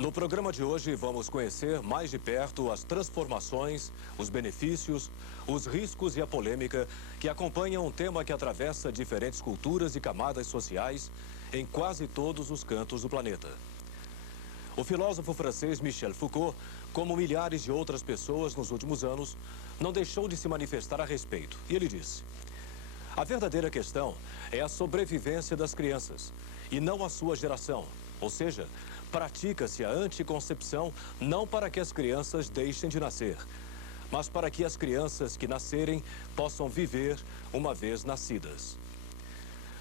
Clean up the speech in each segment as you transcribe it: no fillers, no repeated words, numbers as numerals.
No programa de hoje, vamos conhecer mais de perto as transformações, os benefícios, os riscos e a polêmica que acompanham um tema que atravessa diferentes culturas e camadas sociais em quase todos os cantos do planeta. O filósofo francês Michel Foucault, como milhares de outras pessoas nos últimos anos, não deixou de se manifestar a respeito. E ele disse: a verdadeira questão é a sobrevivência das crianças e não a sua geração. Ou seja, pratica-se a anticoncepção não para que as crianças deixem de nascer, mas para que as crianças que nascerem possam viver uma vez nascidas.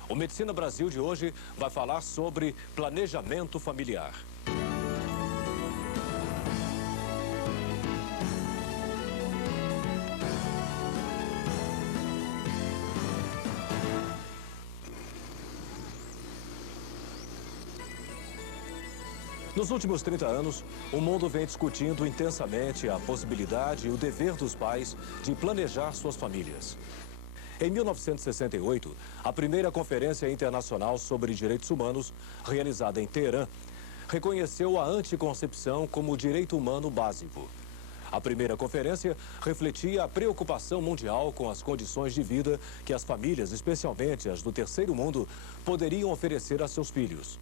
O Medicina Brasil de hoje vai falar sobre planejamento familiar. Nos últimos 30 anos, o mundo vem discutindo intensamente a possibilidade e o dever dos pais de planejar suas famílias. Em 1968, a primeira Conferência Internacional sobre Direitos Humanos, realizada em Teherã, reconheceu a anticoncepção como direito humano básico. A primeira conferência refletia a preocupação mundial com as condições de vida que as famílias, especialmente as do terceiro mundo, poderiam oferecer a seus filhos.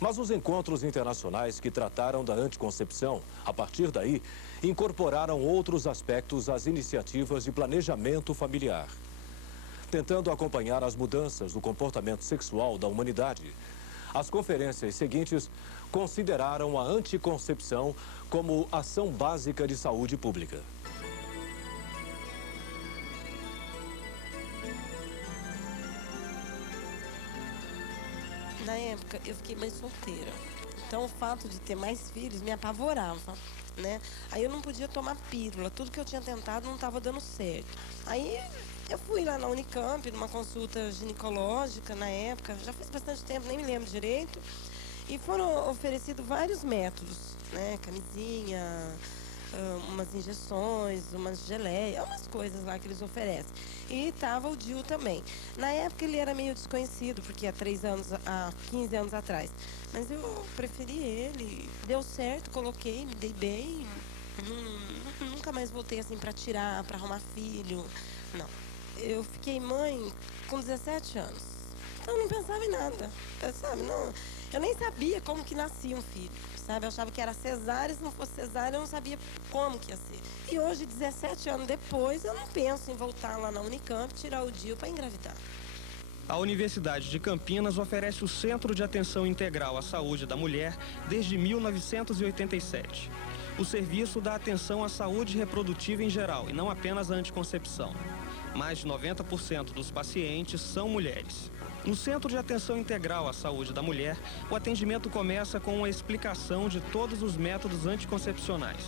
Mas os encontros internacionais que trataram da anticoncepção, a partir daí, incorporaram outros aspectos às iniciativas de planejamento familiar. Tentando acompanhar as mudanças do comportamento sexual da humanidade, as conferências seguintes consideraram a anticoncepção como ação básica de saúde pública. Na época, eu fiquei mãe solteira. Então, o fato de ter mais filhos me apavorava, né? Aí eu não podia tomar pílula. Tudo que eu tinha tentado não estava dando certo. Aí eu fui lá na Unicamp, numa consulta ginecológica na época. Já faz bastante tempo, nem me lembro direito. E foram oferecidos vários métodos, né? Camisinha, umas injeções, umas geleias, umas coisas lá que eles oferecem. E tava o DIU também. Na época ele era meio desconhecido, porque há 15 anos atrás. Mas eu preferi ele, deu certo, coloquei, me dei bem. Nunca mais voltei assim pra tirar, pra arrumar filho. Não. Eu fiquei mãe com 17 anos. Então eu não pensava em nada, sabe? Não, eu nem sabia como que nascia um filho, sabe? Eu achava que era cesárea, se não fosse cesárea eu não sabia como que ia ser. E hoje, 17 anos depois, eu não penso em voltar lá na Unicamp, tirar o DIU para engravidar. A Universidade de Campinas oferece o Centro de Atenção Integral à Saúde da Mulher desde 1987. O serviço dá atenção à saúde reprodutiva em geral e não apenas à anticoncepção. Mais de 90% dos pacientes são mulheres. No Centro de Atenção Integral à Saúde da Mulher, o atendimento começa com uma explicação de todos os métodos anticoncepcionais.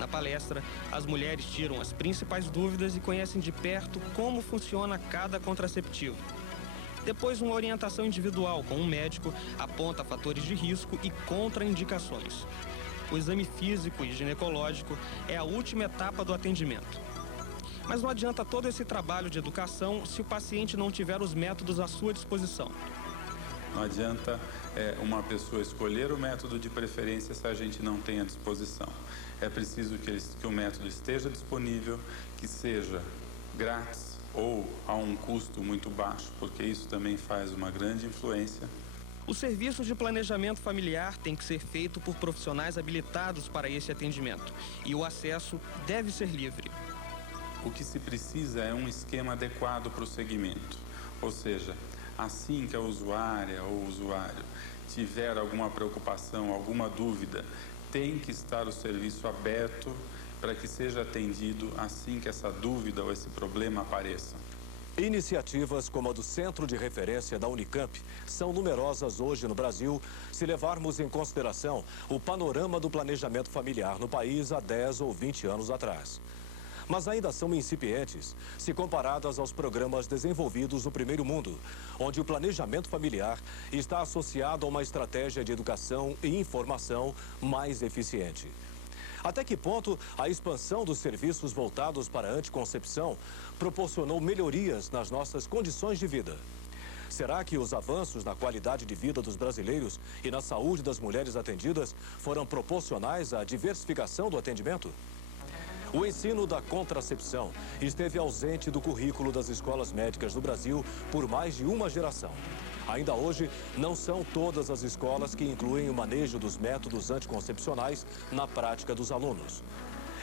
Na palestra, as mulheres tiram as principais dúvidas e conhecem de perto como funciona cada contraceptivo. Depois, uma orientação individual com um médico aponta fatores de risco e contraindicações. O exame físico e ginecológico é a última etapa do atendimento. Mas não adianta todo esse trabalho de educação se o paciente não tiver os métodos à sua disposição. Não adianta uma pessoa escolher o método de preferência se a gente não tem à disposição. É preciso que o método esteja disponível, que seja grátis ou a um custo muito baixo, porque isso também faz uma grande influência. O serviço de planejamento familiar tem que ser feito por profissionais habilitados para esse atendimento e o acesso deve ser livre. O que se precisa é um esquema adequado para o segmento, ou seja, assim que a usuária ou o usuário tiver alguma preocupação, alguma dúvida, tem que estar o serviço aberto para que seja atendido assim que essa dúvida ou esse problema apareça. Iniciativas como a do Centro de Referência da Unicamp são numerosas hoje no Brasil, se levarmos em consideração o panorama do planejamento familiar no país há 10 ou 20 anos atrás. Mas ainda são incipientes se comparadas aos programas desenvolvidos no primeiro mundo, onde o planejamento familiar está associado a uma estratégia de educação e informação mais eficiente. Até que ponto a expansão dos serviços voltados para a anticoncepção proporcionou melhorias nas nossas condições de vida? Será que os avanços na qualidade de vida dos brasileiros e na saúde das mulheres atendidas foram proporcionais à diversificação do atendimento? O ensino da contracepção esteve ausente do currículo das escolas médicas do Brasil por mais de uma geração. Ainda hoje, não são todas as escolas que incluem o manejo dos métodos anticoncepcionais na prática dos alunos.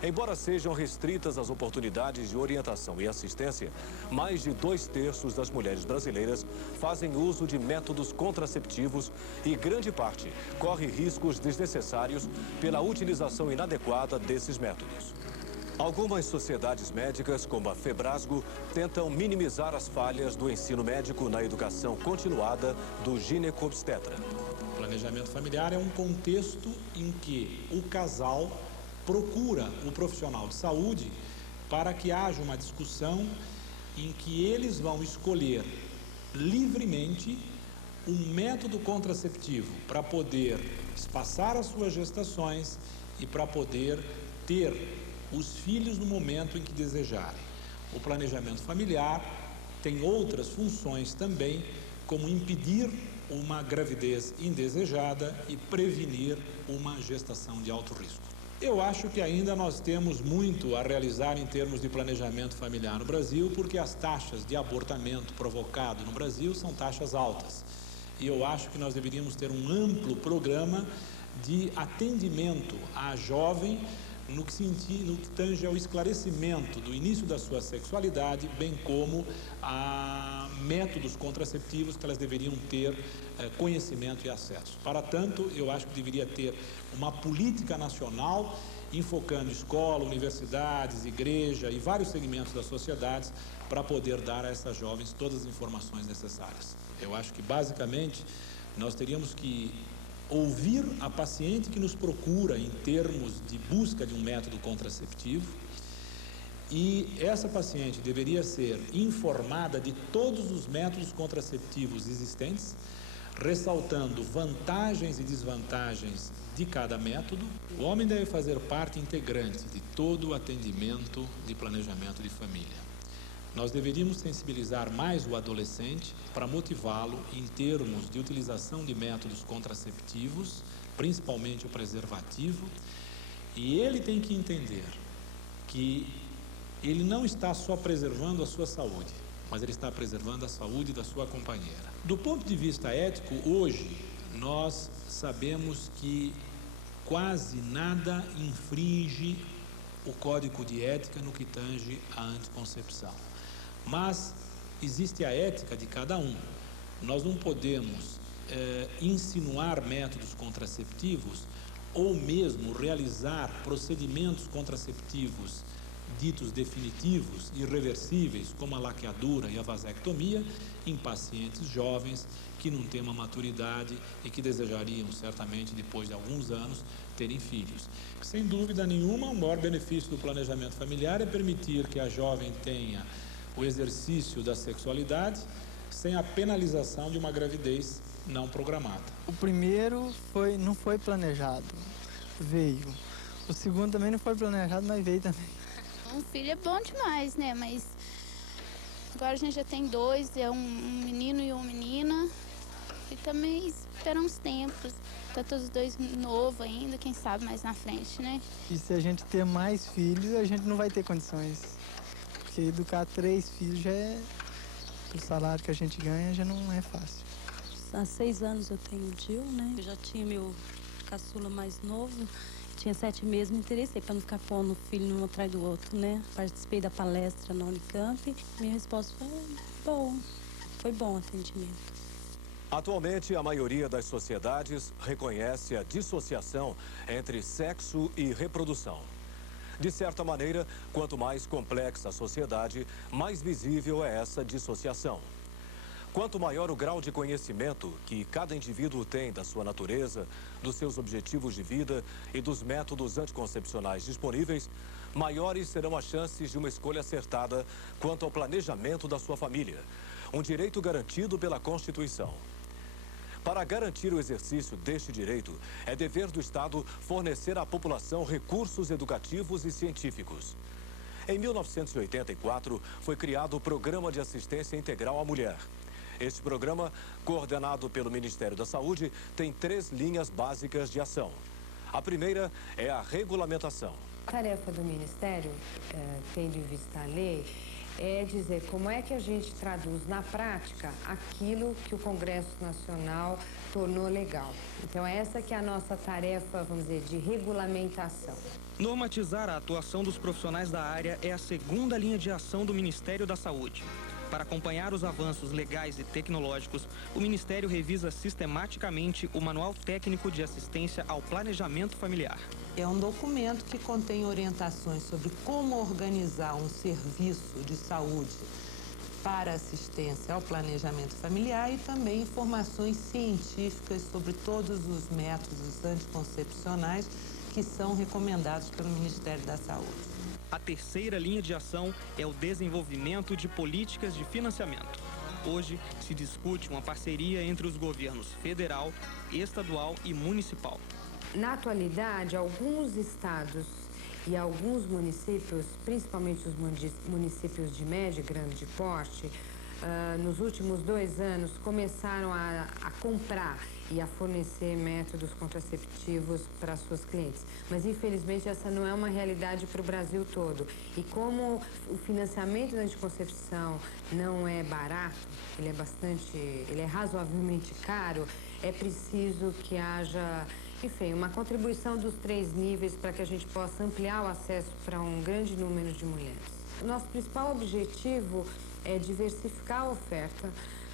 Embora sejam restritas as oportunidades de orientação e assistência, mais de 2/3 das mulheres brasileiras fazem uso de métodos contraceptivos e grande parte corre riscos desnecessários pela utilização inadequada desses métodos. Algumas sociedades médicas, como a Febrasgo, tentam minimizar as falhas do ensino médico na educação continuada do ginecobstetra. O planejamento familiar é um contexto em que o casal procura o profissional de saúde para que haja uma discussão em que eles vão escolher livremente um método contraceptivo para poder espaçar as suas gestações e para poder ter os filhos no momento em que desejarem. O planejamento familiar tem outras funções também, como impedir uma gravidez indesejada e prevenir uma gestação de alto risco. Eu acho que ainda nós temos muito a realizar em termos de planejamento familiar no Brasil, porque as taxas de abortamento provocado no Brasil são taxas altas. E eu acho que nós deveríamos ter um amplo programa de atendimento à jovem no que tange ao esclarecimento do início da sua sexualidade, bem como a métodos contraceptivos que elas deveriam ter conhecimento e acesso. Para tanto, eu acho que deveria ter uma política nacional enfocando escola, universidades, igreja e vários segmentos das sociedades para poder dar a essas jovens todas as informações necessárias. Eu acho que, basicamente, nós teríamos que ouvir a paciente que nos procura em termos de busca de um método contraceptivo, e essa paciente deveria ser informada de todos os métodos contraceptivos existentes, ressaltando vantagens e desvantagens de cada método. O homem deve fazer parte integrante de todo o atendimento de planejamento de família. Nós deveríamos sensibilizar mais o adolescente para motivá-lo em termos de utilização de métodos contraceptivos, principalmente o preservativo, e ele tem que entender que ele não está só preservando a sua saúde, mas ele está preservando a saúde da sua companheira. Do ponto de vista ético, hoje, nós sabemos que quase nada infringe o código de ética no que tange à anticoncepção. Mas existe a ética de cada um. Nós não podemos insinuar métodos contraceptivos ou mesmo realizar procedimentos contraceptivos ditos definitivos, irreversíveis, como a laqueadura e a vasectomia, em pacientes jovens que não têm uma maturidade e que desejariam, certamente, depois de alguns anos, terem filhos. Sem dúvida nenhuma, o maior benefício do planejamento familiar é permitir que a jovem tenha o exercício da sexualidade sem a penalização de uma gravidez não programada. O primeiro não foi planejado, veio. O segundo também não foi planejado, mas veio também. Um filho é bom demais, né? Mas agora a gente já tem 2, é um menino e uma menina. E também esperam uns tempos. Tá todos 2 novos ainda, quem sabe mais na frente, né? E se a gente ter mais filhos, a gente não vai ter condições. Porque educar 3 filhos já é, o salário que a gente ganha já não é fácil. Há 6 anos eu tenho o Gil, né? Eu já tinha meu caçula mais novo. Tinha 7 meses, me interessei para não ficar pondo o filho um atrás do outro, né? Participei da palestra na Unicamp. Minha resposta foi bom o atendimento. Atualmente, a maioria das sociedades reconhece a dissociação entre sexo e reprodução. De certa maneira, quanto mais complexa a sociedade, mais visível é essa dissociação. Quanto maior o grau de conhecimento que cada indivíduo tem da sua natureza, dos seus objetivos de vida e dos métodos anticoncepcionais disponíveis, maiores serão as chances de uma escolha acertada quanto ao planejamento da sua família, um direito garantido pela Constituição. Para garantir o exercício deste direito, é dever do Estado fornecer à população recursos educativos e científicos. Em 1984, foi criado o Programa de Assistência Integral à Mulher. Este programa, coordenado pelo Ministério da Saúde, tem 3 linhas básicas de ação. A primeira é a regulamentação. A tarefa do Ministério, tendo em vista a lei, é dizer como é que a gente traduz na prática aquilo que o Congresso Nacional tornou legal. Então, essa que é a nossa tarefa, vamos dizer, de regulamentação. Normatizar a atuação dos profissionais da área é a segunda linha de ação do Ministério da Saúde. Para acompanhar os avanços legais e tecnológicos, o Ministério revisa sistematicamente o Manual Técnico de Assistência ao Planejamento Familiar. É um documento que contém orientações sobre como organizar um serviço de saúde para assistência ao planejamento familiar e também informações científicas sobre todos os métodos anticoncepcionais que são recomendados pelo Ministério da Saúde. A terceira linha de ação é o desenvolvimento de políticas de financiamento. Hoje se discute uma parceria entre os governos federal, estadual e municipal. Na atualidade, alguns estados e alguns municípios, principalmente os municípios de médio e grande porte, nos últimos 2 anos começaram a comprar e a fornecer métodos contraceptivos para suas clientes. Mas, infelizmente, essa não é uma realidade para o Brasil todo. E como o financiamento da anticoncepção não é barato, ele é razoavelmente caro, é preciso que haja, enfim, uma contribuição dos 3 níveis para que a gente possa ampliar o acesso para um grande número de mulheres. O nosso principal objetivo é diversificar a oferta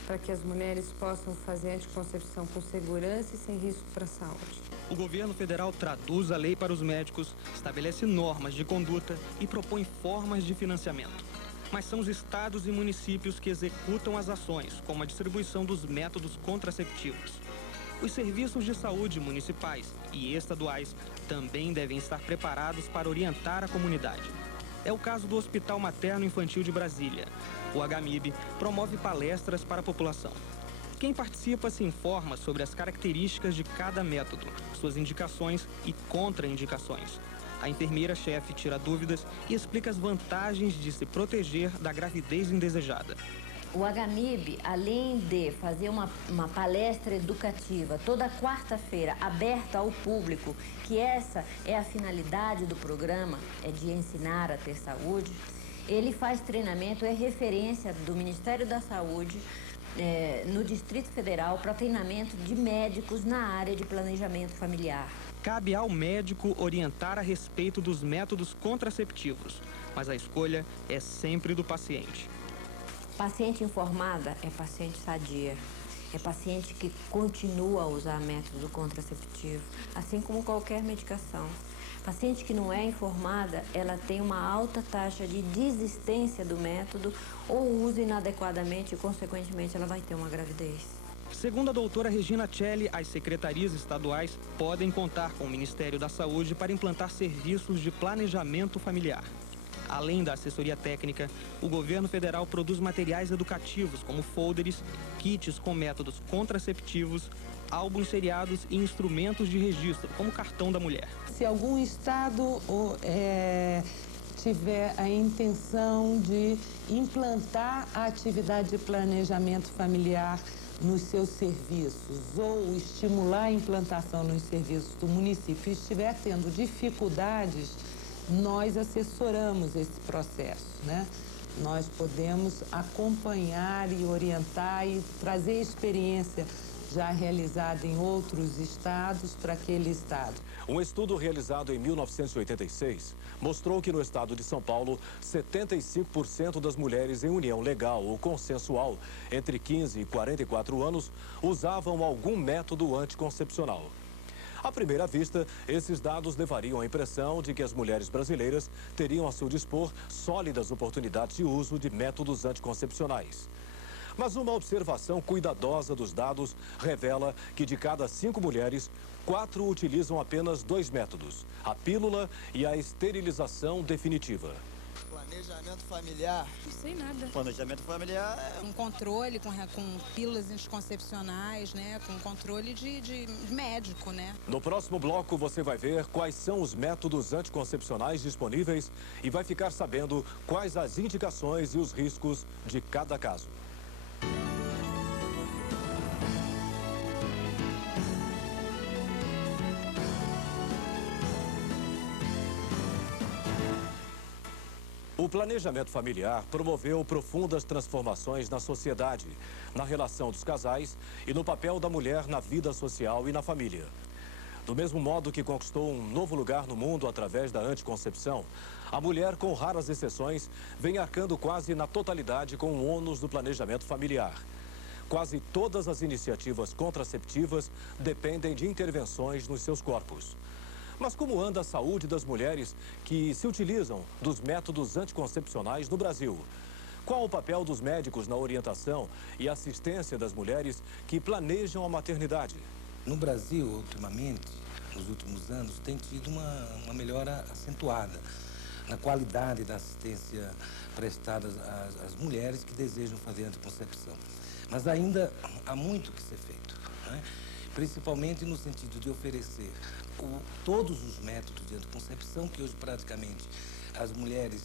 para que as mulheres possam fazer anticoncepção com segurança e sem risco para a saúde. O governo federal traduz a lei para os médicos, estabelece normas de conduta e propõe formas de financiamento. Mas são os estados e municípios que executam as ações, como a distribuição dos métodos contraceptivos. Os serviços de saúde municipais e estaduais também devem estar preparados para orientar a comunidade. É o caso do Hospital Materno Infantil de Brasília. O HMIB promove palestras para a população. Quem participa se informa sobre as características de cada método, suas indicações e contraindicações. A enfermeira-chefe tira dúvidas e explica as vantagens de se proteger da gravidez indesejada. O HMIB, além de fazer uma palestra educativa toda quarta-feira, aberta ao público, que essa é a finalidade do programa, é de ensinar a ter saúde, ele faz treinamento, é referência do Ministério da Saúde no Distrito Federal para treinamento de médicos na área de planejamento familiar. Cabe ao médico orientar a respeito dos métodos contraceptivos, mas a escolha é sempre do paciente. Paciente informada é paciente sadia, é paciente que continua a usar método contraceptivo, assim como qualquer medicação. Paciente que não é informada, ela tem uma alta taxa de desistência do método ou usa inadequadamente e, consequentemente, ela vai ter uma gravidez. Segundo a doutora Regina Celli, as secretarias estaduais podem contar com o Ministério da Saúde para implantar serviços de planejamento familiar. Além da assessoria técnica, o governo federal produz materiais educativos como folders, kits com métodos contraceptivos, álbuns seriados e instrumentos de registro, como o cartão da mulher. Se algum estado tiver a intenção de implantar a atividade de planejamento familiar nos seus serviços ou estimular a implantação nos serviços do município e estiver tendo dificuldades, nós assessoramos esse processo, né? Nós podemos acompanhar e orientar e trazer experiência já realizada em outros estados para aquele estado. Um estudo realizado em 1986 mostrou que no estado de São Paulo, 75% das mulheres em união legal ou consensual entre 15 e 44 anos usavam algum método anticoncepcional. À primeira vista, esses dados levariam à impressão de que as mulheres brasileiras teriam a seu dispor sólidas oportunidades de uso de métodos anticoncepcionais. Mas uma observação cuidadosa dos dados revela que de cada 5 mulheres, 4 utilizam apenas 2 métodos, a pílula e a esterilização definitiva. Planejamento familiar. Não sei nada. Planejamento familiar é um controle com pílulas anticoncepcionais, né? Com controle de médico, né? No próximo bloco você vai ver quais são os métodos anticoncepcionais disponíveis e vai ficar sabendo quais as indicações e os riscos de cada caso. O planejamento familiar promoveu profundas transformações na sociedade, na relação dos casais e no papel da mulher na vida social e na família. Do mesmo modo que conquistou um novo lugar no mundo através da anticoncepção, a mulher, com raras exceções, vem arcando quase na totalidade com o ônus do planejamento familiar. Quase todas as iniciativas contraceptivas dependem de intervenções nos seus corpos. Mas como anda a saúde das mulheres que se utilizam dos métodos anticoncepcionais no Brasil? Qual o papel dos médicos na orientação e assistência das mulheres que planejam a maternidade? No Brasil, ultimamente, nos últimos anos, tem tido uma melhora acentuada na qualidade da assistência prestada às mulheres que desejam fazer anticoncepção. Mas ainda há muito que ser feito, né? Principalmente no sentido de oferecer todos os métodos de anticoncepção, que hoje praticamente as mulheres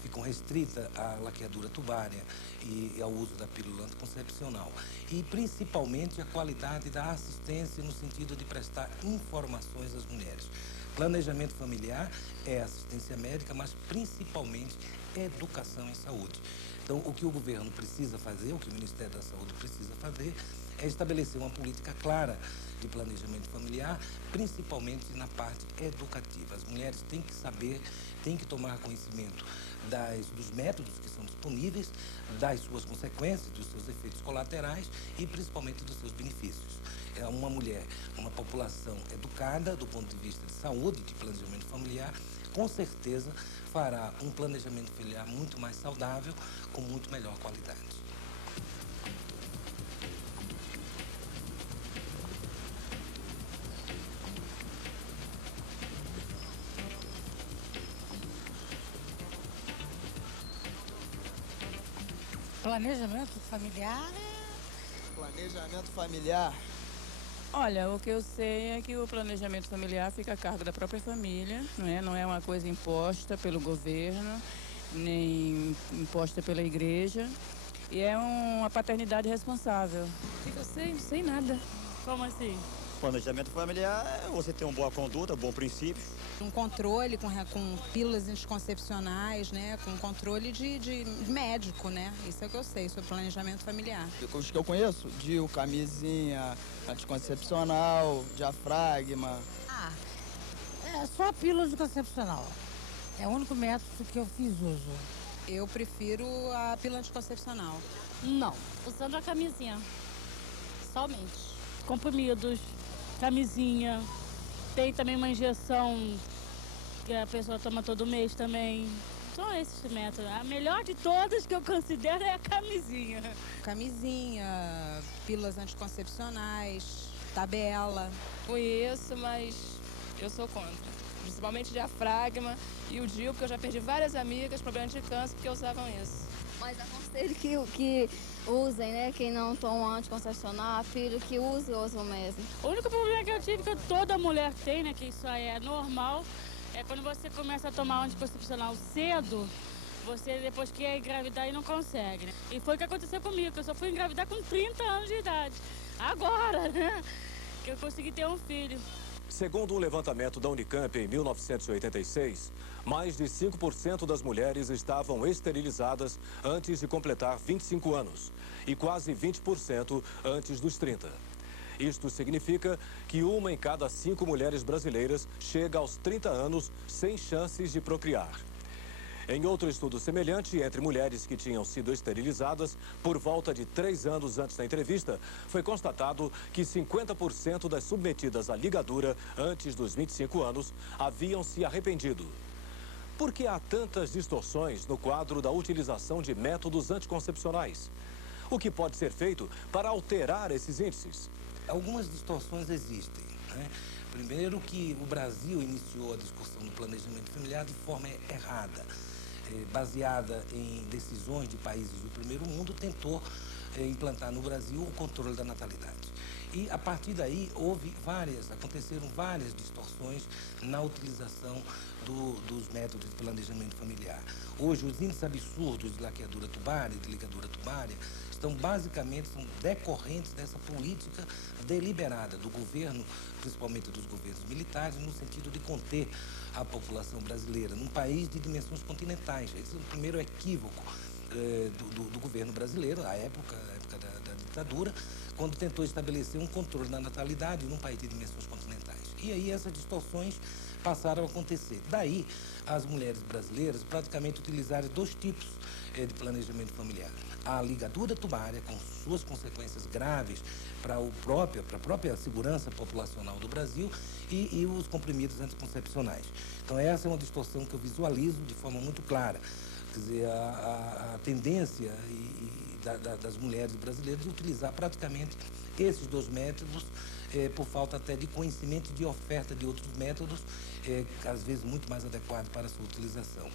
ficam restritas à laqueadura tubária e ao uso da pílula anticoncepcional. E principalmente a qualidade da assistência no sentido de prestar informações às mulheres. Planejamento familiar é assistência médica, mas principalmente educação em saúde. Então, o que o governo precisa fazer, o que o Ministério da Saúde precisa fazer, é estabelecer uma política clara de planejamento familiar, principalmente na parte educativa. As mulheres têm que saber, têm que tomar conhecimento dos métodos que são disponíveis, das suas consequências, dos seus efeitos colaterais e principalmente dos seus benefícios. É uma mulher, uma população educada do ponto de vista de saúde, de planejamento familiar, com certeza fará um planejamento familiar muito mais saudável, com muito melhor qualidade. Planejamento familiar? Planejamento familiar. Olha, o que eu sei é que o planejamento familiar fica a cargo da própria família, não é uma coisa imposta pelo governo, nem imposta pela igreja, e é uma paternidade responsável. O que eu sei? Não sei nada. Como assim? Planejamento familiar é você ter uma boa conduta, bom princípio. Um controle com pílulas anticoncepcionais, né? Com controle de médico, né? Isso é o que eu sei sobre planejamento familiar. Os que eu conheço, DIU, camisinha, anticoncepcional, diafragma. É só a pílula anticoncepcional. É o único método que eu fiz uso. Eu prefiro a pílula anticoncepcional. Não, usando a camisinha. Somente. Comprimidos, camisinha. Tem também uma injeção que a pessoa toma todo mês também. São esses métodos. A melhor de todas que eu considero é a camisinha. Camisinha, pílulas anticoncepcionais, tabela. Conheço, mas eu sou contra. Principalmente diafragma e o DIU, porque eu já perdi várias amigas, problemas de câncer, porque usavam isso. Mas aconselho que usem, né? Quem não toma anticoncepcional, filho, que usam mesmo. O único problema que eu tive, que toda mulher tem, né? Que isso aí é normal, é quando você começa a tomar anticoncepcional cedo, você depois quer engravidar e não consegue, né? E foi o que aconteceu comigo, que eu só fui engravidar com 30 anos de idade. Agora, né? Que eu consegui ter um filho. Segundo um levantamento da Unicamp em 1986, mais de 5% das mulheres estavam esterilizadas antes de completar 25 anos e quase 20% antes dos 30. Isto significa que 1 em cada 5 mulheres brasileiras chega aos 30 anos sem chances de procriar. Em outro estudo semelhante, entre mulheres que tinham sido esterilizadas por volta de 3 anos antes da entrevista, foi constatado que 50% das submetidas à ligadura antes dos 25 anos haviam se arrependido. Por que há tantas distorções no quadro da utilização de métodos anticoncepcionais? O que pode ser feito para alterar esses índices? Algumas distorções existem, né? Primeiro que o Brasil iniciou a discussão do planejamento familiar de forma errada. Baseada em decisões de países do primeiro mundo, tentou implantar no Brasil o controle da natalidade. E a partir daí aconteceram várias distorções na utilização dos métodos de planejamento familiar. Hoje, os índices absurdos de laqueadura tubária, de ligadura tubária, estão basicamente, são decorrentes dessa política deliberada do governo, principalmente dos governos militares, no sentido de conter a população brasileira num país de dimensões continentais. Esse é o primeiro equívoco do governo brasileiro, à época da ditadura, quando tentou estabelecer um controle da natalidade num país de dimensões continentais. E aí essas distorções passaram a acontecer. Daí, as mulheres brasileiras praticamente utilizarem dois tipos de planejamento familiar. A ligadura tubária, com suas consequências graves para a própria segurança populacional do Brasil, e os comprimidos anticoncepcionais. Então, essa é uma distorção que eu visualizo de forma muito clara. Quer dizer, a tendência das mulheres brasileiras de utilizar praticamente esses dois métodos, por falta até de conhecimento e de oferta de outros métodos, às vezes muito mais adequados para a sua utilização.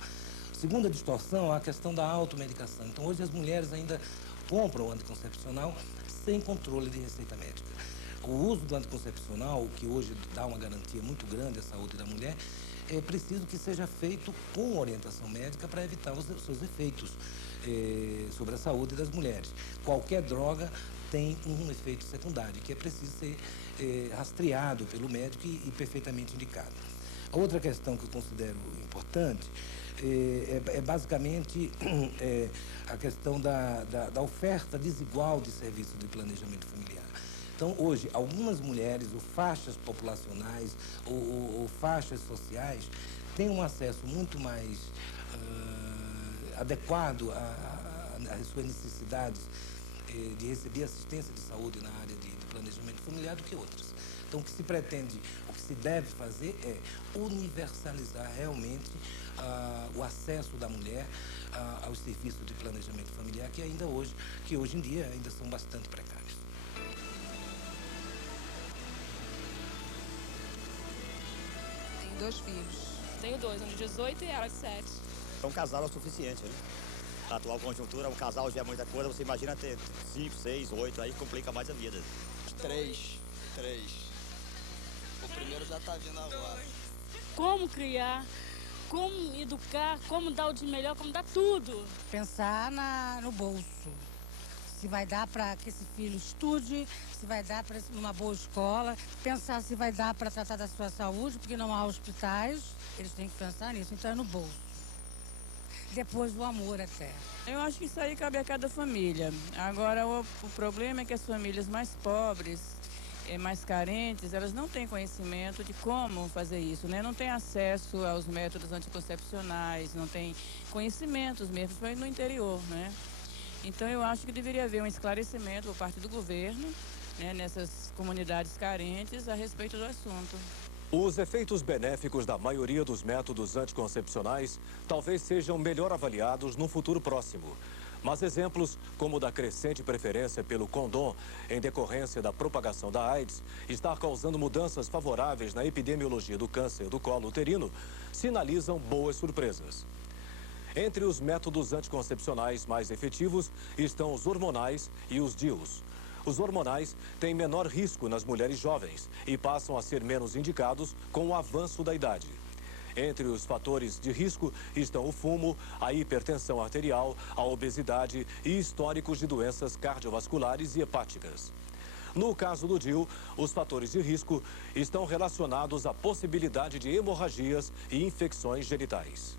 Segunda distorção, a questão da automedicação. Então, hoje as mulheres ainda compram o anticoncepcional sem controle de receita médica. O uso do anticoncepcional, que hoje dá uma garantia muito grande à saúde da mulher, é preciso que seja feito com orientação médica para evitar os seus efeitos sobre a saúde das mulheres. Qualquer droga tem um efeito secundário, que é preciso ser rastreado pelo médico e perfeitamente indicado. A outra questão que eu considero importante é basicamente a questão da oferta desigual de serviços de planejamento familiar. Então, hoje, algumas mulheres, ou faixas populacionais, ou faixas sociais, têm um acesso muito mais adequado às suas necessidades de receber assistência de saúde na área de planejamento familiar do que outras. Então, o que se pretende, o que se deve fazer é universalizar realmente o acesso da mulher aos serviços de planejamento familiar, que hoje em dia ainda são bastante precários. Tenho 2 filhos. Tenho 2, um de 18 e ela de 7. Um casal é o suficiente, né? Na atual conjuntura, um casal já é muita coisa, você imagina ter 5, 6, 8, aí complica mais a vida. 3. O primeiro já tá vindo agora. Como criar, como educar, como dar o de melhor, como dar tudo. Pensar no bolso. Se vai dar para que esse filho estude, se vai dar para uma boa escola, pensar se vai dar para tratar da sua saúde, porque não há hospitais, eles têm que pensar nisso, então é no bolso. Depois o amor até. Eu acho que isso aí cabe a cada família. Agora, o problema é que as famílias mais pobres, mais carentes, elas não têm conhecimento de como fazer isso, né? Não têm acesso aos métodos anticoncepcionais, não têm conhecimentos mesmo, foi no interior, né? Então, eu acho que deveria haver um esclarecimento por parte do governo, né, nessas comunidades carentes a respeito do assunto. Os efeitos benéficos da maioria dos métodos anticoncepcionais talvez sejam melhor avaliados num futuro próximo. Mas exemplos como o da crescente preferência pelo condom em decorrência da propagação da AIDS está causando mudanças favoráveis na epidemiologia do câncer do colo uterino sinalizam boas surpresas. Entre os métodos anticoncepcionais mais efetivos estão os hormonais e os DIUs. Os hormonais têm menor risco nas mulheres jovens e passam a ser menos indicados com o avanço da idade. Entre os fatores de risco estão o fumo, a hipertensão arterial, a obesidade e históricos de doenças cardiovasculares e hepáticas. No caso do DIU, os fatores de risco estão relacionados à possibilidade de hemorragias e infecções genitais.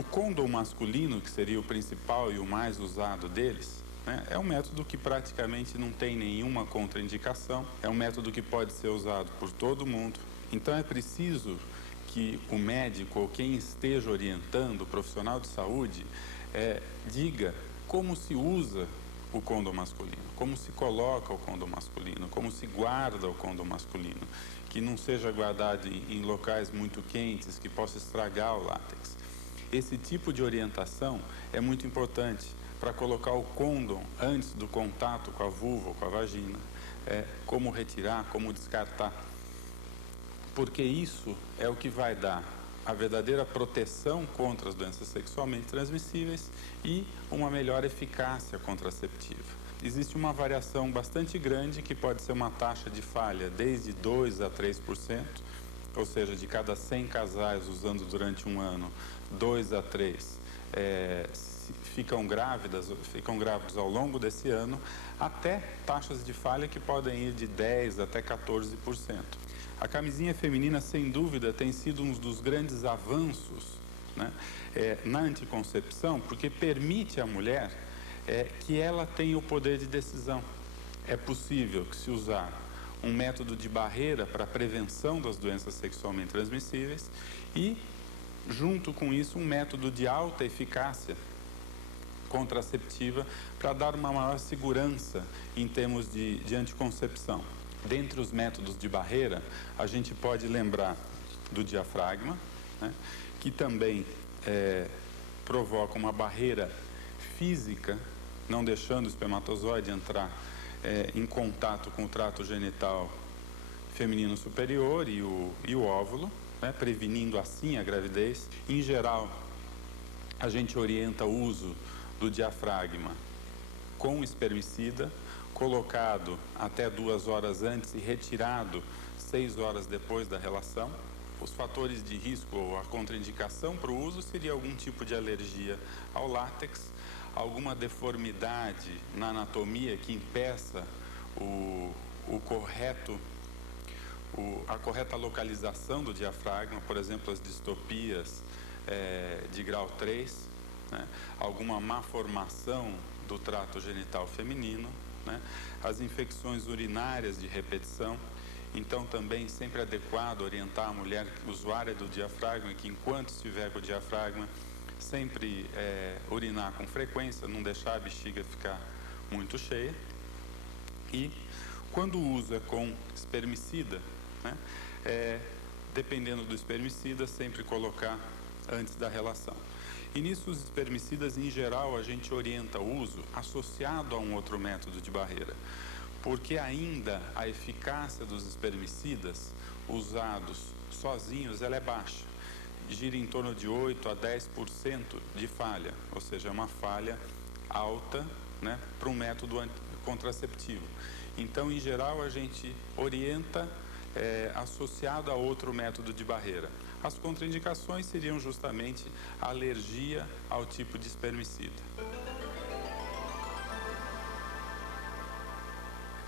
O condom masculino, que seria o principal e o mais usado deles, né, é um método que praticamente não tem nenhuma contraindicação, é um método que pode ser usado por todo mundo. Então é preciso que o médico ou quem esteja orientando, o profissional de saúde, diga como se usa o condom masculino, como se coloca o condom masculino, como se guarda o condom masculino, que não seja guardado em locais muito quentes, que possa estragar o látex. Esse tipo de orientação é muito importante para colocar o condom antes do contato com a vulva ou com a vagina, como retirar, como descartar, porque isso é o que vai dar a verdadeira proteção contra as doenças sexualmente transmissíveis e uma melhor eficácia contraceptiva. Existe uma variação bastante grande que pode ser uma taxa de falha desde 2% a 3%, ou seja, de cada 100 casais usando durante um ano, 2 a 3 ficam grávidos ao longo desse ano, até taxas de falha que podem ir de 10% até 14%. A camisinha feminina, sem dúvida, tem sido um dos grandes avanços, né, na anticoncepção, porque permite à mulher que ela tenha o poder de decisão. É possível que, se usar um método de barreira para a prevenção das doenças sexualmente transmissíveis e, junto com isso, um método de alta eficácia contraceptiva para dar uma maior segurança em termos de anticoncepção. Dentre os métodos de barreira, a gente pode lembrar do diafragma, né, que também provoca uma barreira física, não deixando o espermatozoide entrar em contato com o trato genital feminino superior e o óvulo, né, prevenindo assim a gravidez. Em geral, a gente orienta o uso do diafragma com espermicida, colocado até 2 horas antes e retirado 6 horas depois da relação. Os fatores de risco ou a contraindicação para o uso seria algum tipo de alergia ao látex, alguma deformidade na anatomia que impeça a correta localização do diafragma, por exemplo, as distopias de grau 3, né? Alguma má formação do trato genital feminino, né? As infecções urinárias de repetição. Então, também sempre é adequado orientar a mulher usuária do diafragma que, enquanto estiver com o diafragma, sempre urinar com frequência, não deixar a bexiga ficar muito cheia. E, quando o uso é com espermicida, né, dependendo do espermicida, sempre colocar antes da relação. E nisso, os espermicidas, em geral, a gente orienta o uso associado a um outro método de barreira, porque ainda a eficácia dos espermicidas usados sozinhos ela é baixa, gira em torno de 8% a 10% de falha, ou seja, é uma falha alta, né, para um método contraceptivo. Então, em geral, a gente orienta associado a outro método de barreira. As contraindicações seriam justamente a alergia ao tipo de espermicida.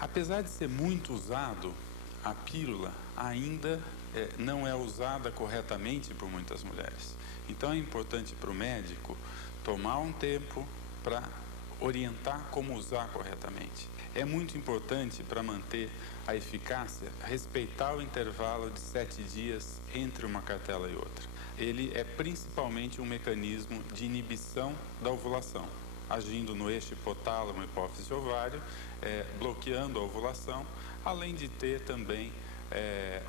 Apesar de ser muito usado, a pílula ainda não é usada corretamente por muitas mulheres. Então é importante para o médico tomar um tempo para orientar como usar corretamente. É muito importante, para manter a eficácia, respeitar o intervalo de 7 dias entre uma cartela e outra. Ele é principalmente um mecanismo de inibição da ovulação, agindo no eixo hipotálamo, hipófise e ovário, bloqueando a ovulação, além de ter também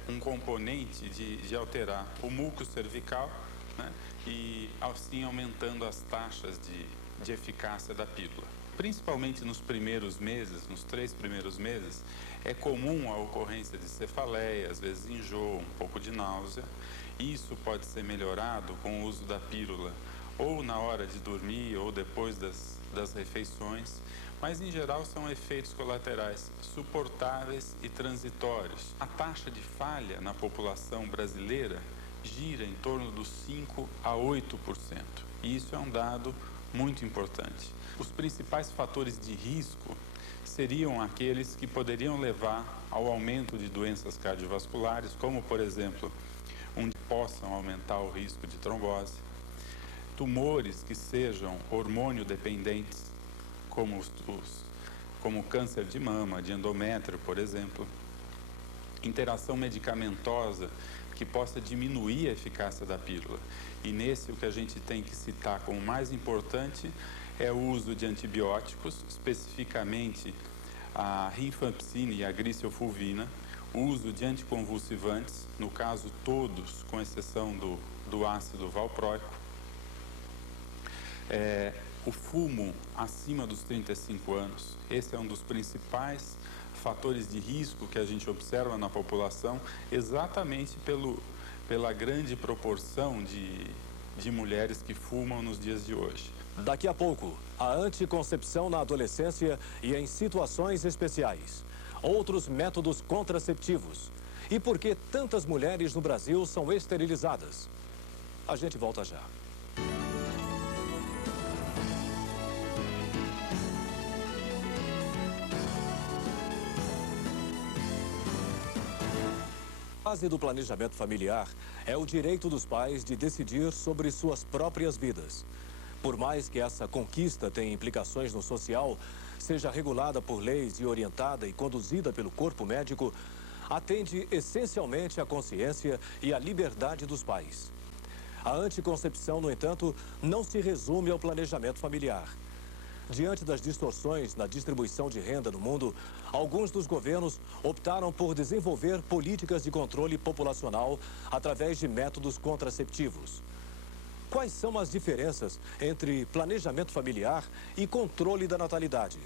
um componente de alterar o muco cervical, né, e assim aumentando as taxas de eficácia da pílula. Principalmente nos primeiros meses, nos 3 primeiros meses, é comum a ocorrência de cefaleia, às vezes enjoo, um pouco de náusea. Isso pode ser melhorado com o uso da pílula ou na hora de dormir ou depois das refeições, mas em geral são efeitos colaterais suportáveis e transitórios. A taxa de falha na população brasileira gira em torno dos 5% a 8%. E isso é um dado muito importante. Os principais fatores de risco seriam aqueles que poderiam levar ao aumento de doenças cardiovasculares, como, por exemplo, onde possam aumentar o risco de trombose, tumores que sejam hormônio dependentes, como câncer de mama, de endométrio, por exemplo, interação medicamentosa que possa diminuir a eficácia da pílula. E nesse, o que a gente tem que citar como mais importante é o uso de antibióticos, especificamente a rifampicina e a glicelfulvina, o uso de anticonvulsivantes, no caso todos, com exceção do ácido valproico, o fumo acima dos 35 anos, esse é um dos principais fatores de risco que a gente observa na população, exatamente pela grande proporção de mulheres que fumam nos dias de hoje. Daqui a pouco, a anticoncepção na adolescência e em situações especiais. Outros métodos contraceptivos. E por que tantas mulheres no Brasil são esterilizadas? A gente volta já. base do planejamento familiar é o direito dos pais de decidir sobre suas próprias vidas. Por mais que essa conquista tenha implicações no social, seja regulada por leis e orientada e conduzida pelo corpo médico, atende essencialmente à consciência e à liberdade dos pais. A anticoncepção, no entanto, não se resume ao planejamento familiar. Diante das distorções na distribuição de renda no mundo, alguns dos governos optaram por desenvolver políticas de controle populacional através de métodos contraceptivos. Quais são as diferenças entre planejamento familiar e controle da natalidade?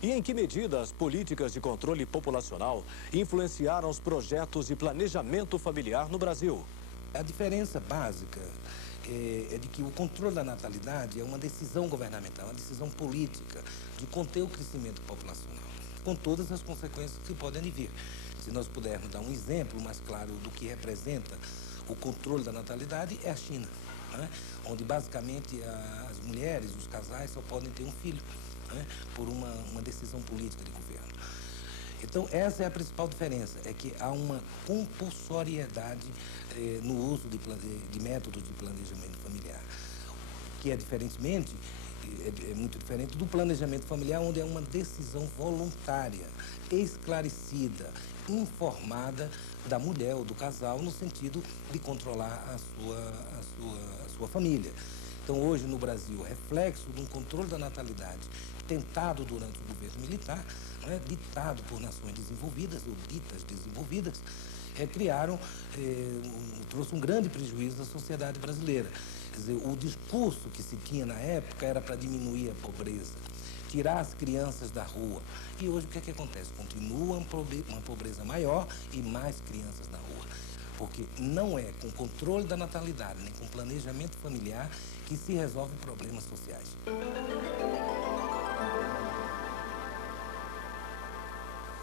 E em que medida as políticas de controle populacional influenciaram os projetos de planejamento familiar no Brasil? A diferença básica é de que o controle da natalidade é uma decisão governamental, uma decisão política de conter o crescimento populacional, com todas as consequências que podem vir. Se nós pudermos dar um exemplo mais claro do que representa o controle da natalidade, é a China, né? Onde basicamente as mulheres, os casais só podem ter um filho, né? Por uma decisão política de governo. Então, essa é a principal diferença, é que há uma compulsoriedade no uso de métodos de planejamento familiar, que é muito diferente do planejamento familiar, onde é uma decisão voluntária, esclarecida, informada da mulher ou do casal, no sentido de controlar a sua família. Então, hoje no Brasil, o reflexo de um controle da natalidade tentado durante o governo militar, né, ditado por nações desenvolvidas ou ditas desenvolvidas, trouxe um grande prejuízo à sociedade brasileira. Quer dizer, o discurso que se tinha na época era para diminuir a pobreza, tirar as crianças da rua. E hoje o que é que acontece? Continua uma pobreza maior e mais crianças na rua. Porque não é com controle da natalidade, nem com planejamento familiar que se resolvem problemas sociais.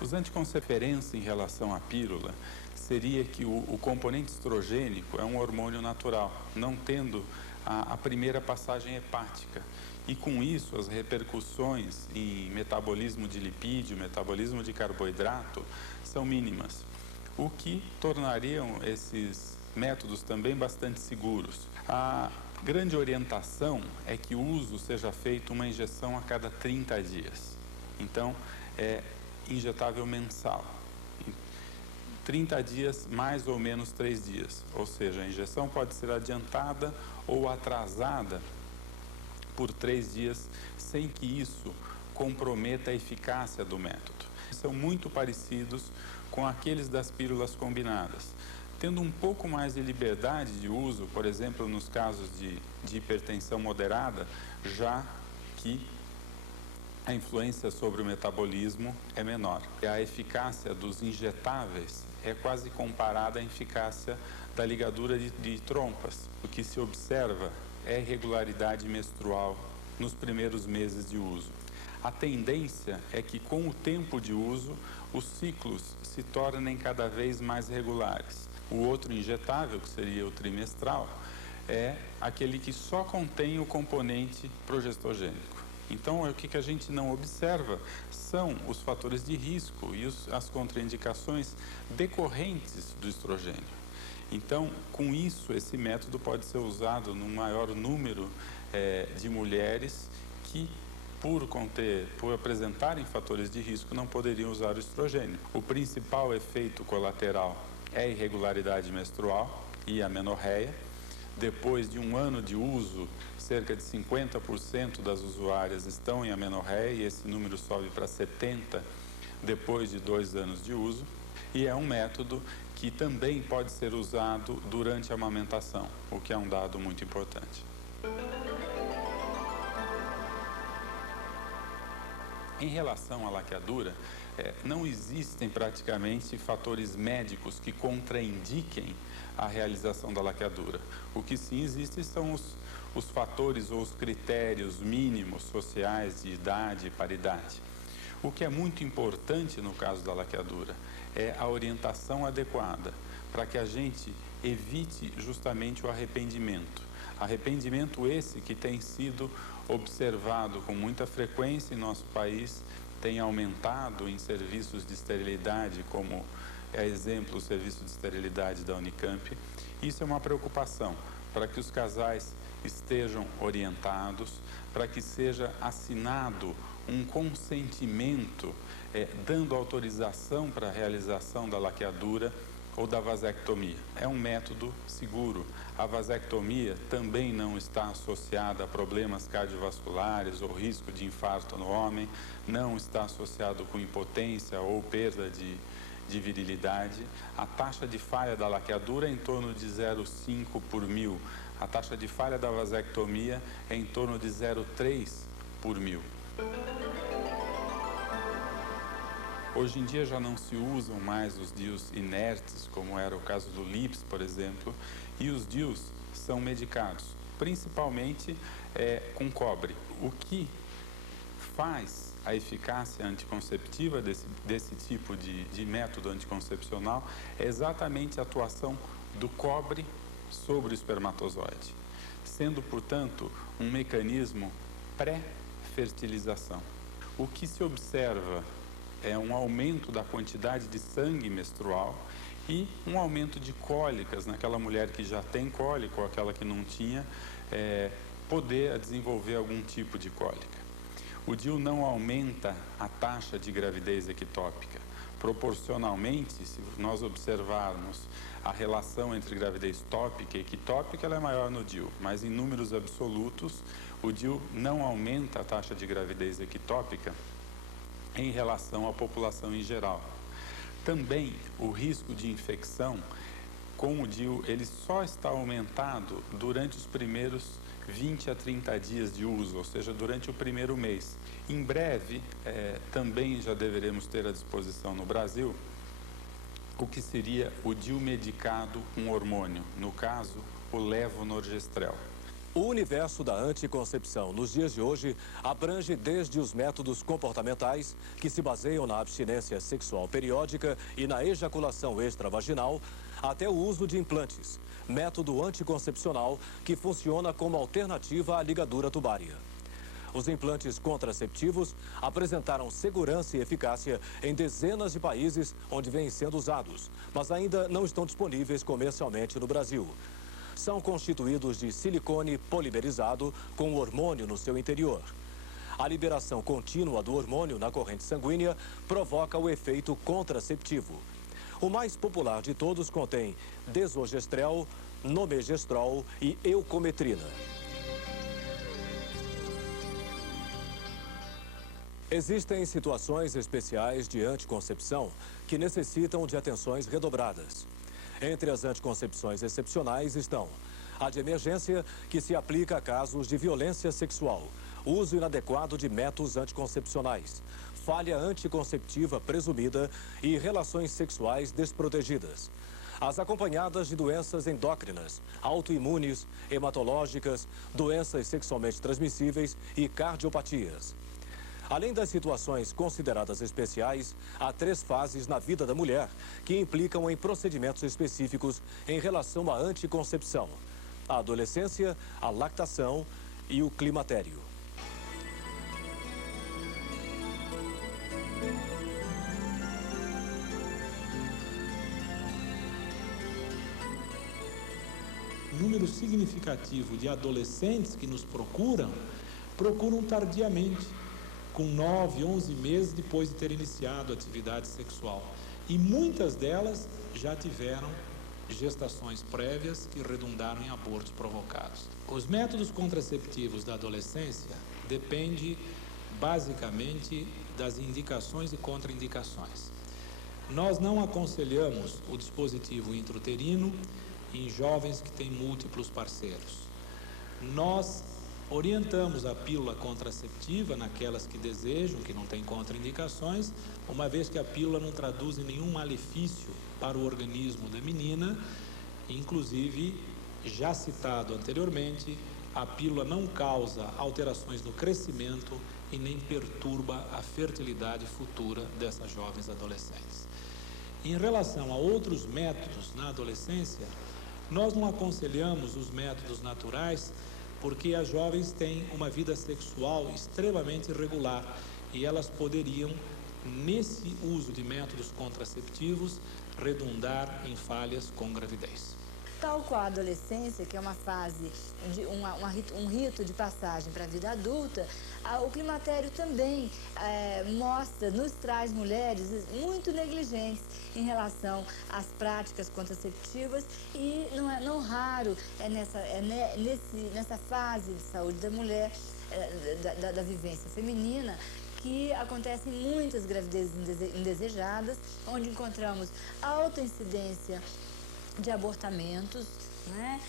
Os anticoncepcionais em relação à pílula seria que o componente estrogênico é um hormônio natural, não tendo a primeira passagem hepática. E com isso as repercussões em metabolismo de lipídio, metabolismo de carboidrato são mínimas, o que tornariam esses métodos também bastante seguros. A grande orientação é que o uso seja feito uma injeção a cada 30 dias. Então, é injetável mensal. 30 dias, mais ou menos 3 dias. Ou seja, a injeção pode ser adiantada ou atrasada por 3 dias, sem que isso comprometa a eficácia do método. São muito parecidos com aqueles das pílulas combinadas, tendo um pouco mais de liberdade de uso, por exemplo, nos casos de hipertensão moderada, já que a influência sobre o metabolismo é menor. A eficácia dos injetáveis é quase comparada à eficácia da ligadura de trompas. O que se observa é irregularidade menstrual nos primeiros meses de uso. A tendência é que, com o tempo de uso, os ciclos se tornem cada vez mais regulares. O outro injetável, que seria o trimestral, é aquele que só contém o componente progestogênico. Então, o que a gente não observa são os fatores de risco e as contraindicações decorrentes do estrogênio. Então, com isso, esse método pode ser usado num maior número de mulheres que, por apresentarem fatores de risco, não poderiam usar o estrogênio. O principal efeito colateral é a irregularidade menstrual e a amenorreia. Depois de 1 ano de uso, cerca de 50% das usuárias estão em amenorreia e esse número sobe para 70% depois de 2 anos de uso. E é um método que também pode ser usado durante a amamentação, o que é um dado muito importante. Em relação à laqueadura, não existem praticamente fatores médicos que contraindiquem a realização da laqueadura. O que sim existe são os fatores ou os critérios mínimos sociais de idade e paridade. O que é muito importante no caso da laqueadura é a orientação adequada para que a gente evite justamente o arrependimento. Arrependimento esse que tem sido observado com muita frequência em nosso país, tem aumentado em serviços de esterilidade como é exemplo o serviço de esterilidade da Unicamp. Isso é uma preocupação para que os casais estejam orientados, para que seja assinado um consentimento dando autorização para a realização da laqueadura ou da vasectomia. É um método seguro. A vasectomia também não está associada a problemas cardiovasculares ou risco de infarto no homem, não está associado com impotência ou perda de virilidade. A taxa de falha da laqueadura é em torno de 0,5 por 1000. A taxa de falha da vasectomia é em torno de 0,3 por 1000. Hoje em dia já não se usam mais os DIUs inertes, como era o caso do LIPS, por exemplo, e os DIUs são medicados, principalmente com cobre. O que faz a eficácia anticonceptiva desse tipo de método anticoncepcional é exatamente a atuação do cobre sobre o espermatozoide, sendo, portanto, um mecanismo pré-fertilização. O que se observa é um aumento da quantidade de sangue menstrual e um aumento de cólicas naquela mulher que já tem cólica ou aquela que não tinha, poder desenvolver algum tipo de cólica. O DIU não aumenta a taxa de gravidez ectópica. Proporcionalmente, se nós observarmos a relação entre gravidez tópica e ectópica, ela é maior no DIU, mas em números absolutos, o DIU não aumenta a taxa de gravidez ectópica em relação à população em geral. Também o risco de infecção com o DIU, ele só está aumentado durante os primeiros 20 a 30 dias de uso, ou seja, durante o primeiro mês. Em breve, também já deveremos ter à disposição no Brasil o que seria o DIU medicado com hormônio, no caso, o levonorgestrel. O universo da anticoncepção nos dias de hoje abrange desde os métodos comportamentais, que se baseiam na abstinência sexual periódica e na ejaculação extravaginal, até o uso de implantes, método anticoncepcional que funciona como alternativa à ligadura tubária. Os implantes contraceptivos apresentaram segurança e eficácia em dezenas de países onde vêm sendo usados, mas ainda não estão disponíveis comercialmente no Brasil. São constituídos de silicone polimerizado com hormônio no seu interior. A liberação contínua do hormônio na corrente sanguínea provoca o efeito contraceptivo. O mais popular de todos contém desogestrel, nomegestrol e eucometrina. Existem situações especiais de anticoncepção que necessitam de atenções redobradas. Entre as anticoncepções excepcionais estão a de emergência, que se aplica a casos de violência sexual, uso inadequado de métodos anticoncepcionais, falha anticonceptiva presumida e relações sexuais desprotegidas. As acompanhadas de doenças endócrinas, autoimunes, hematológicas, doenças sexualmente transmissíveis e cardiopatias. Além das situações consideradas especiais, há 3 fases na vida da mulher que implicam em procedimentos específicos em relação à anticoncepção: a adolescência, a lactação e o climatério. Número significativo de adolescentes que nos procuram tardiamente, com 9, 11 meses depois de ter iniciado a atividade sexual. E muitas delas já tiveram gestações prévias que redundaram em abortos provocados. Os métodos contraceptivos da adolescência dependem basicamente das indicações e contraindicações. Nós não aconselhamos o dispositivo intrauterino em jovens que têm múltiplos parceiros. Nós orientamos a pílula contraceptiva naquelas que desejam, que não têm contraindicações, uma vez que a pílula não traduz nenhum malefício para o organismo da menina. Inclusive, já citado anteriormente, a pílula não causa alterações no crescimento e nem perturba a fertilidade futura dessas jovens adolescentes. Em relação a outros métodos na adolescência, nós não aconselhamos os métodos naturais, porque as jovens têm uma vida sexual extremamente irregular e elas poderiam nesse uso de métodos contraceptivos, redundar em falhas com gravidez. Tal qual a adolescência, que é uma fase, de um rito de passagem para a vida adulta, o climatério também nos traz mulheres muito negligentes em relação às práticas contraceptivas e não raro nessa fase de saúde da mulher, da vivência feminina, que acontecem muitas gravidezes indesejadas, onde encontramos alta incidência de abortamentos, né?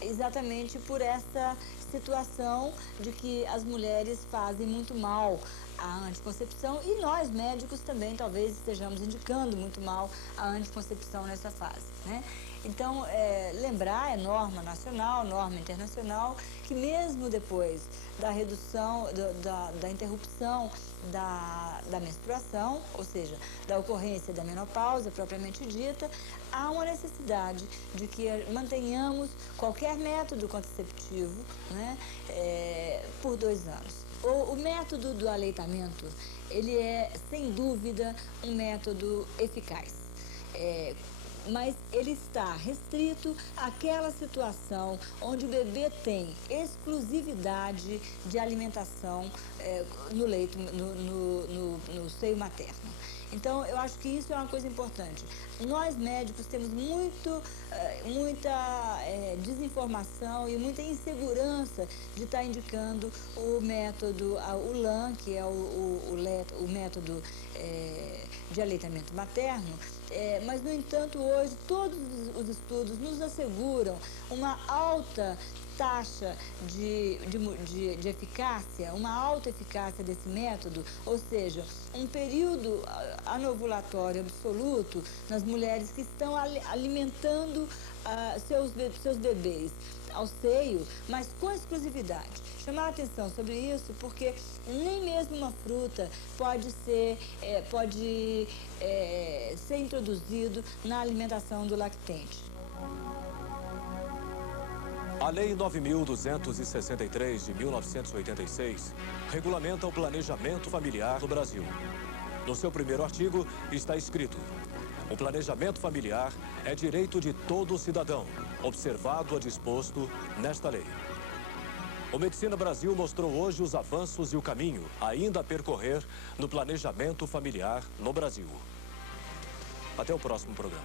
Exatamente por essa situação de que as mulheres fazem muito mal à anticoncepção e nós, médicos, também talvez estejamos indicando muito mal a anticoncepção nessa fase, né? Então, lembrar, é norma nacional, norma internacional, que mesmo depois da redução, da interrupção da menstruação, ou seja, da ocorrência da menopausa propriamente dita, há uma necessidade de que mantenhamos qualquer método contraceptivo, né, por 2 anos. O método do aleitamento, ele é, sem dúvida, um método eficaz. Mas ele está restrito àquela situação onde o bebê tem exclusividade de alimentação no leito, no seio materno. Então, eu acho que isso é uma coisa importante. Nós, médicos, temos muita desinformação e muita insegurança de estar indicando o método, o LAN, que é o método de aleitamento materno, mas, no entanto, hoje todos os estudos nos asseguram uma alta taxa de eficácia, uma alta eficácia desse método, ou seja, um período anovulatório absoluto nas mulheres que estão alimentando seus bebês ao seio, mas com exclusividade. Chamar a atenção sobre isso porque nem mesmo uma fruta pode ser introduzido na alimentação do lactente. A Lei 9.263 de 1986 regulamenta o planejamento familiar no Brasil. No seu primeiro artigo está escrito: o planejamento familiar é direito de todo cidadão, observado o disposto nesta lei. O Medicina Brasil mostrou hoje os avanços e o caminho ainda a percorrer no planejamento familiar no Brasil. Até o próximo programa.